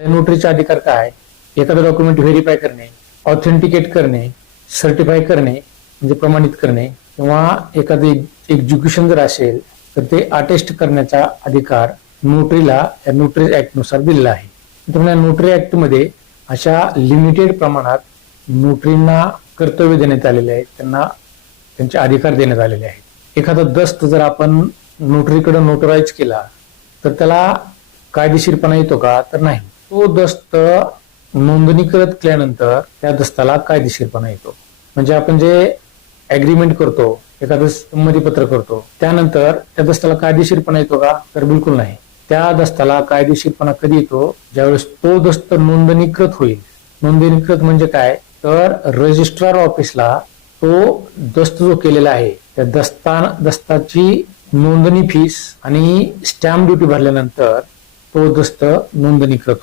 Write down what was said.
नोटरीचे अधिकार काय? एखादं डॉक्युमेंट व्हेरीफाय करणे, ऑथेंटिकेट करणे, सर्टिफाय करणे म्हणजे प्रमाणित करणे, किंवा एखादं एक्झिक्युशन जर असेल तर ते अटेस्ट करण्याचा अधिकार नोटरीला या नोटरी ऍक्ट नुसार दिलेला आहे. त्यामुळे नोटरी ऍक्ट मध्ये अशा लिमिटेड प्रमाणात नोटरींना कर्तव्य देण्यात आलेले आहेत, त्यांना त्यांचे अधिकार देण्यात आलेले आहेत. एखादा दस्त जर आपण नोटरीकडे नोटराईज केला तर त्याला कायदेशीरपणा येतो का? तर नाही. तो दस्त नोंदणीकृत केल्यानंतर त्या दस्ताला कायदेशीरपणा येतो. म्हणजे आपण जे अग्रीमेंट करतो, एखादं संमतीपत्र करतो, त्यानंतर त्या दस्ताला कायदेशीरपणा येतो का? तर बिलकुल नाही. त्या दस्ताला कायदेशीरपणा कधी येतो? ज्यावेळेस तो दस्त नोंदणीकृत होईल. नोंदणीकृत म्हणजे काय? तर रजिस्ट्रार ऑफिसला तो दस्त जो केलेला आहे त्या दस्ताची नोंदणी फीस आणि स्टॅम्प ड्युटी भरल्यानंतर तो दस्त नोंदणीकृत होतो.